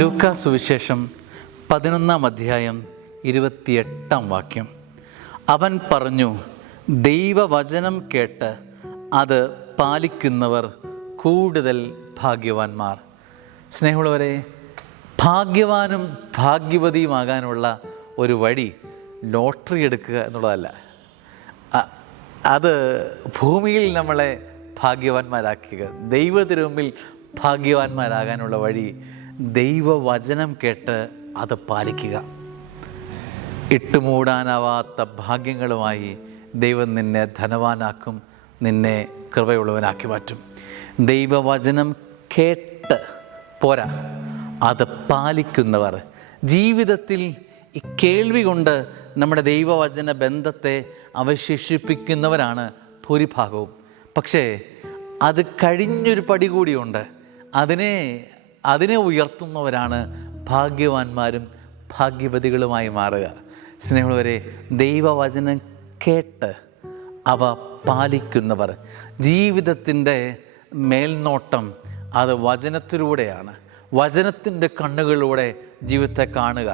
ലൂക്കാ സുവിശേഷം 11 അധ്യായം 28 വാക്യം. അവൻ പറഞ്ഞു, ദൈവവചനം കേട്ട് അത് പാലിക്കുന്നവർ കൂടുതൽ ഭാഗ്യവാന്മാർ. സ്നേഹമുള്ളവരെ, ഭാഗ്യവാനും ഭാഗ്യവതിയുമാകാനുള്ള ഒരു വഴി ലോട്ടറി എടുക്കുക എന്നുള്ളതല്ല. അത് ഭൂമിയിൽ നമ്മളെ ഭാഗ്യവാന്മാരാക്കുക. ദൈവത്തിനു മുമ്പിൽ ഭാഗ്യവാന്മാരാകാനുള്ള വഴി ദൈവവചനം കേട്ട് അത് പാലിക്കുക. ഇട്ടുമൂടാനാവാത്ത ഭാഗ്യങ്ങളുമായി ദൈവം നിന്നെ ധനവാനാക്കും, നിന്നെ കൃപയുള്ളവനാക്കി മാറ്റും. ദൈവവചനം കേട്ട് പോരാ, അത് പാലിക്കുന്നവർ. ജീവിതത്തിൽ ഈ കേൾവി കൊണ്ട് നമ്മുടെ ദൈവവചന ബന്ധത്തെ അവശേഷിപ്പിക്കുന്നവരാണ് ഭൂരിഭാഗവും. പക്ഷേ അത് കഴിഞ്ഞൊരു പടി കൂടിയുണ്ട്. അതിനെ ഉയർത്തുന്നവരാണ് ഭാഗ്യവാന്മാരും ഭാഗ്യവതികളുമായി മാറുക. സ്നേഹമുള്ളവരെ, ദൈവവചനം കേട്ട് അവ പാലിക്കുന്നവർ. ജീവിതത്തിൻ്റെ മേൽനോട്ടം അത് വചനത്തിലൂടെയാണ്. വചനത്തിൻ്റെ കണ്ണുകളിലൂടെ ജീവിതത്തെ കാണുക,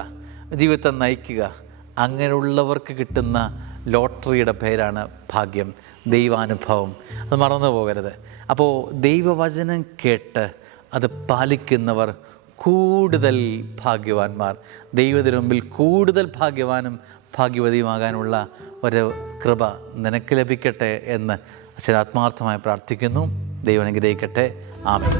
ജീവിതത്തെ നയിക്കുക. അങ്ങനെയുള്ളവർക്ക് കിട്ടുന്ന ലോട്ടറിയുടെ പേരാണ് ഭാഗ്യം, ദൈവാനുഭവം. അത് മറന്നു പോകരുത്. അപ്പോൾ ദൈവവചനം കേട്ട് അത് പാലിക്കുന്നവർ കൂടുതൽ ഭാഗ്യവാന്മാർ. ദൈവത്തിനു മുമ്പിൽ കൂടുതൽ ഭാഗ്യവാനും ഭാഗ്യവതിയുമാകാനുള്ള ഒരു കൃപ നിനക്ക് ലഭിക്കട്ടെ എന്ന് അച്ഛൻ ആത്മാർത്ഥമായി പ്രാർത്ഥിക്കുന്നു. ദൈവം അനുഗ്രഹിക്കട്ടെ. ആമേൻ.